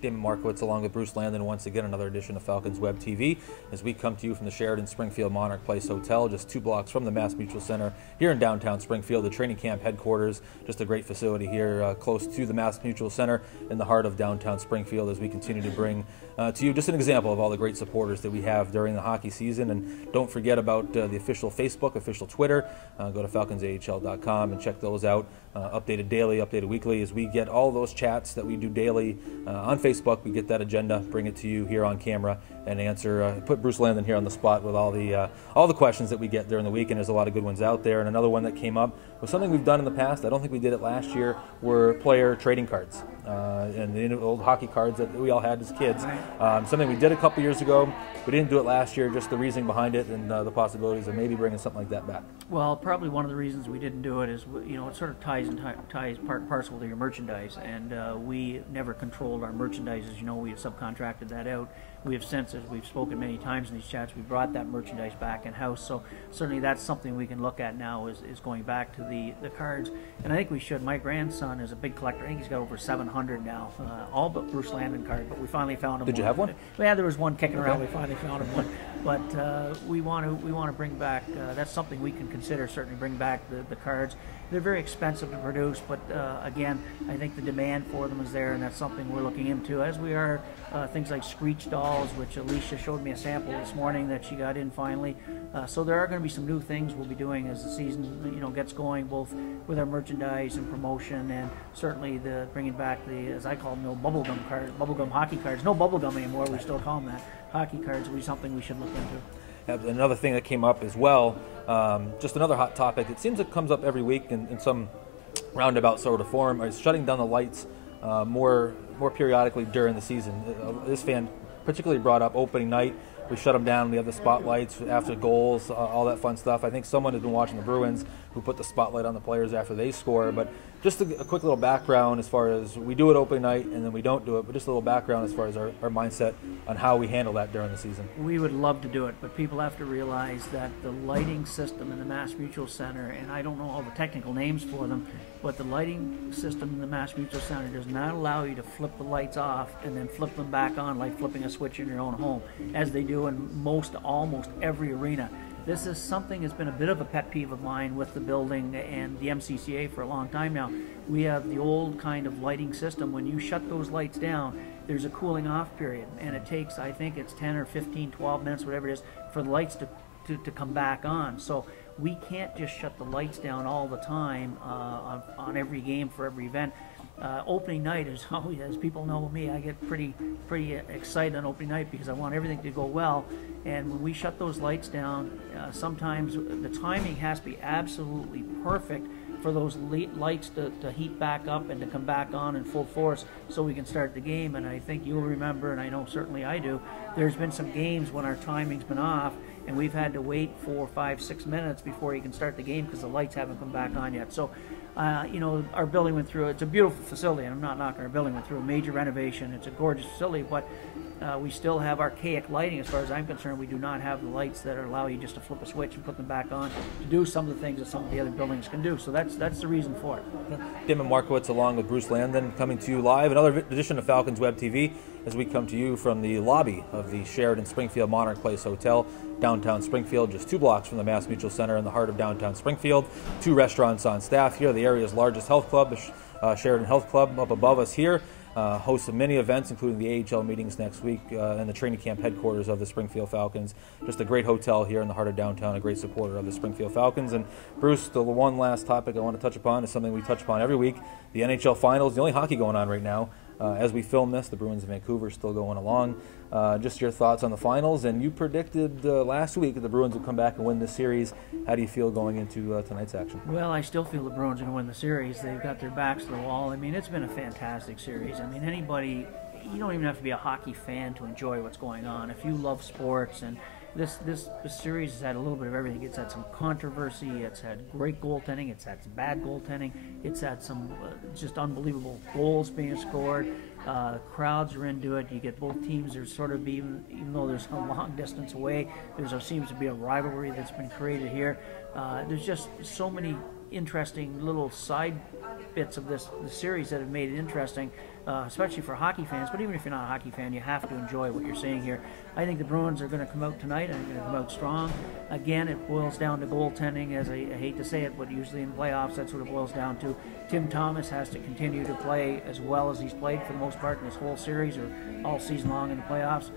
Damon Markowitz along with Bruce Landon once again, another edition of Falcons Web TV as we come to you from the Sheraton Springfield Monarch Place Hotel, just 2 blocks from the Mass Mutual Center here in downtown Springfield, the training camp headquarters. Just a great facility here close to the Mass Mutual Center in the heart of downtown Springfield as we continue to bring to you just an example of all the great supporters that we have during the hockey season. And don't forget about the official Facebook, official Twitter. Go to falconsahl.com and check those out. Updated daily, updated weekly, as we get all those chats that we do daily on Facebook. We get that agenda, bring it to you here on camera, and answer. Put Bruce Landon here on the spot with all the questions that we get during the week, and there's a lot of good ones out there. And another one that came up was something we've done in the past. I don't think we did it last year. Were player trading cards and the old hockey cards that we all had as kids. Something we did a couple years ago. We didn't do it last year. Just the reasoning behind it and the possibilities of maybe bringing something like that back. Well, probably one of the reasons we didn't do it is, you know, it sort of ties part and parcel to your merchandise, and we never controlled our merchandise. As you know, we had subcontracted that out. We have since, as we've spoken many times in these chats, we brought that merchandise back in-house. So certainly that's something we can look at now is going back to the cards. And I think we should. My grandson is a big collector. I think he's got over 700 now, all but Bruce Landon cards. But we finally found him. Did you have one? Yeah, there was one kicking around. We finally found him one. But we want to bring back. That's something we can consider. Certainly bring back the cards. They're very expensive to produce, but again, I think the demand for them is there, and that's something we're looking into. As we are things like Screech dolls, which Alicia showed me a sample this morning that she got in finally. So there are going to be some new things we'll be doing as the season, you know, gets going, both with our merchandise and promotion, and certainly the bringing back the, as I call them, bubblegum cards, bubblegum hockey cards. No bubblegum anymore. We still call them that. Hockey cards will be something we should look into. Another thing that came up as well, just another hot topic. It seems it comes up every week in some roundabout sort of form, is shutting down the lights more periodically during the season. This fan particularly brought up opening night. We shut them down. We have the spotlights after goals, all that fun stuff. I think someone has been watching the Bruins who put the spotlight on the players after they score. But just a quick little background as far as we do it opening night and then we don't do it, but just a little background as far as our mindset on how we handle that during the season. We would love to do it, but people have to realize that the lighting system in the Mass Mutual Center, and I don't know all the technical names for them, but the lighting system in the Mass Mutual Center does not allow you to flip the lights off and then flip them back on like flipping a switch in your own home, as they do in almost every arena. This is something that's been a bit of a pet peeve of mine with the building and the MCCA for a long time now. We have the old kind of lighting system. When you shut those lights down, there's a cooling off period, and it takes, I think it's 10 or 15, 12 minutes, whatever it is, for the lights to come back on. So we can't just shut the lights down all the time on every game for every event. Opening night is always, as people know me, I get pretty excited on opening night because I want everything to go well. And when we shut those lights down, sometimes the timing has to be absolutely perfect for those lights to heat back up and to come back on in full force so we can start the game. And I think you'll remember, and I know certainly I do, there's been some games when our timing's been off and we've had to wait 4, 5, 6 minutes before you can start the game because the lights haven't come back on yet. So you know, our building went through, it's a beautiful facility, and I'm not knocking our building, went through a major renovation. It's a gorgeous facility, but we still have archaic lighting as far as I'm concerned. We do not have the lights that allow you just to flip a switch and put them back on to do some of the things that some of the other buildings can do. So that's the reason for it. Damon Markowitz along with Bruce Landon coming to you live. Another edition of Falcons Web TV as we come to you from the lobby of the Sheraton Springfield Monarch Place Hotel, downtown Springfield, just 2 blocks from the Mass Mutual Center in the heart of downtown Springfield. 2 restaurants on staff here. The area's largest health club, the Sheraton Health Club, up above us here. Hosts of many events, including the AHL meetings next week and the training camp headquarters of the Springfield Falcons. Just a great hotel here in the heart of downtown, a great supporter of the Springfield Falcons. And Bruce, the one last topic I want to touch upon is something we touch upon every week, the NHL Finals, the only hockey going on right now. As we film this, the Bruins in Vancouver are still going along. Just your thoughts on the finals, and you predicted last week that the Bruins would come back and win this series. How do you feel going into tonight's action? Well, I still feel the Bruins are going to win the series. They've got their backs to the wall. I mean, it's been a fantastic series. I mean, anybody, you don't even have to be a hockey fan to enjoy what's going on. If you love sports, and this series has had a little bit of everything. It's had some controversy. It's had great goaltending. It's had some bad goaltending. It's had some just unbelievable goals being scored. Crowds are into it. You get both teams are sort of even though there's a long distance away, seems to be a rivalry that's been created here. There's just so many interesting little side bits of the series that have made it interesting, especially for hockey fans. But even if you're not a hockey fan, you have to enjoy what you're seeing here. I think the Bruins are going to come out tonight. I think they're going to come out strong. Again, it boils down to goaltending, as I hate to say it, but usually in playoffs, that's what it boils down to. Tim Thomas has to continue to play as well as he's played for the most part in this whole series or all season long in the playoffs.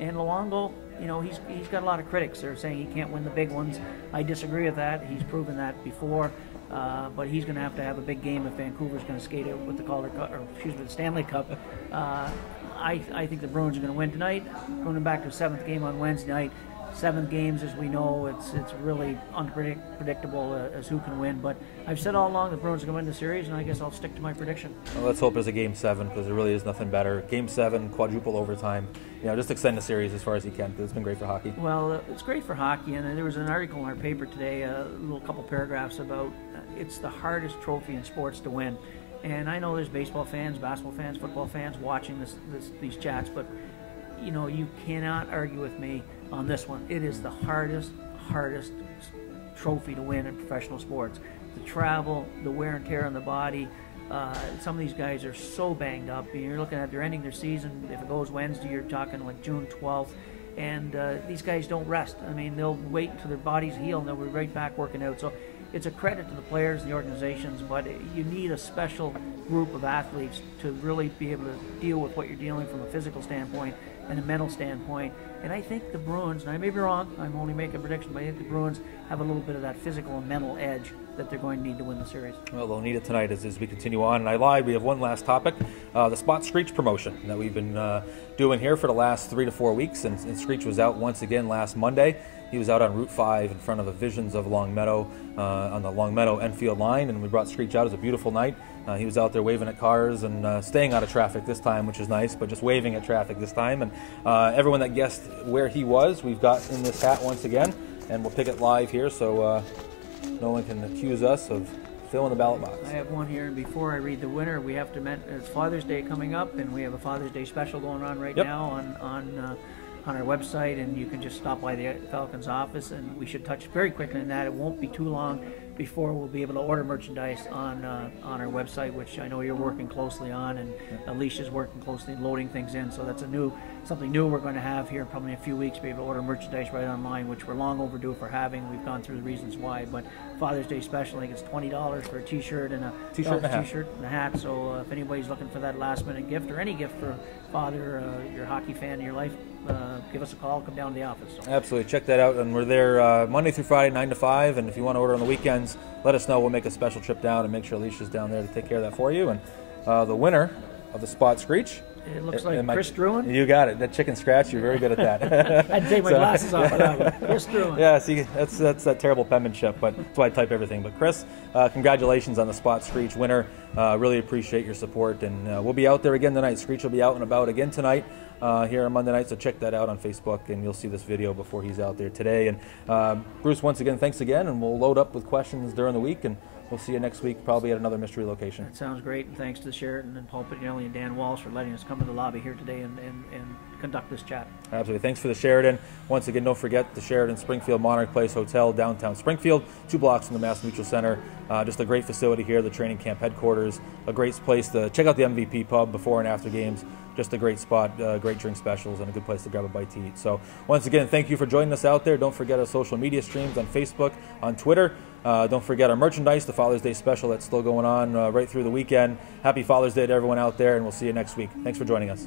And Luongo, he's got a lot of critics. They're saying he can't win the big ones. I disagree with that. He's proven that before. But he's going to have a big game if Vancouver's going to skate out with the Stanley Cup. I think the Bruins are going to win tonight. Going back to a 7th game on Wednesday night. 7 games, as we know, it's really unpredictable as who can win. But I've said all along the Bruins are going to win the series, and I guess I'll stick to my prediction. Well, let's hope there's a Game 7, because there really is nothing better. Game 7, quadruple overtime. Just extend the series as far as you can, because it's been great for hockey. Well, it's great for hockey, and there was an article in our paper today, a little couple paragraphs about it's the hardest trophy in sports to win. And I know there's baseball fans, basketball fans, football fans watching these chats, but you cannot argue with me on this one. It is the hardest trophy to win in professional sports. The travel, the wear and tear on the body. Some of these guys are so banged up. You're looking at they're ending their season. If it goes Wednesday, you're talking like June 12th. And these guys don't rest. I mean, they'll wait until their bodies heal and they'll be right back working out. So it's a credit to the players and the organizations, but you need a special group of athletes to really be able to deal with what you're dealing from a physical standpoint and a mental standpoint. And I think the Bruins, and I may be wrong, I'm only making a prediction, but I think the Bruins have a little bit of that physical and mental edge that they're going to need to win the series. Well, they'll need it tonight as we continue on. And I lied, we have one last topic, the Spot Screech promotion that we've been doing here for the last 3 to 4 weeks. And Screech was out once again last Monday. He was out on Route 5 in front of a Visions of Longmeadow on the Longmeadow Enfield line, and we brought Screech out. It was a beautiful night. He was out there waving at cars and staying out of traffic this time, which is nice, but just waving at traffic this time. And everyone that guessed where he was, we've got in this hat once again, and we'll pick it live here so no one can accuse us of filling the ballot box. I have one here, and before I read the winner, we have to mention it's Father's Day coming up, and we have a Father's Day special going on right now on our website, and you can just stop by the Falcons office, and we should touch very quickly on that. It won't be too long before we'll be able to order merchandise on our website, which I know you're working closely on, and Alicia's working closely loading things in. So that's something new we're going to have here probably in a few weeks, be able to order merchandise right online, which we're long overdue for having. We've gone through the reasons why, but Father's Day special, I think it's $20 for a t-shirt and a hat. So if anybody's looking for that last minute gift or any gift for father, your hockey fan in your life, give us a call, come down to the office. So. Absolutely, check that out. And we're there Monday through Friday, 9 to 5. And if you want to order on the weekends, let us know. We'll make a special trip down and make sure Alicia's down there to take care of that for you. And the winner of the Spot Screech. It looks like Chris Druin. You got it. That chicken scratch, you're very good at that. I'd take my glasses off for that one. Chris Druin. Yeah, see, that's that terrible penmanship, but that's why I type everything. But Chris, congratulations on the Spot Screech winner. Really appreciate your support. And we'll be out there again tonight. Screech will be out and about again tonight here on Monday night, so check that out on Facebook, and you'll see this video before he's out there today. And Bruce, once again, thanks again, and we'll load up with questions during the week, and we'll see you next week, probably at another mystery location. That sounds great, and thanks to Sheridan and Paul Pignelli and Dan Walsh for letting us come to the lobby here today and conduct this chat. Absolutely. Thanks for the Sheridan. Once again, don't forget the Sheridan Springfield Monarch Place Hotel, downtown Springfield, 2 blocks from the Mass Mutual Center. Just a great facility here, the training camp headquarters. A great place to check out the MVP pub before and after games. Just a great spot, great drink specials, and a good place to grab a bite to eat. So once again, thank you for joining us out there. Don't forget our social media streams on Facebook, on Twitter. Don't forget our merchandise, the Father's Day special that's still going on right through the weekend. Happy Father's Day to everyone out there, and we'll see you next week. Thanks for joining us.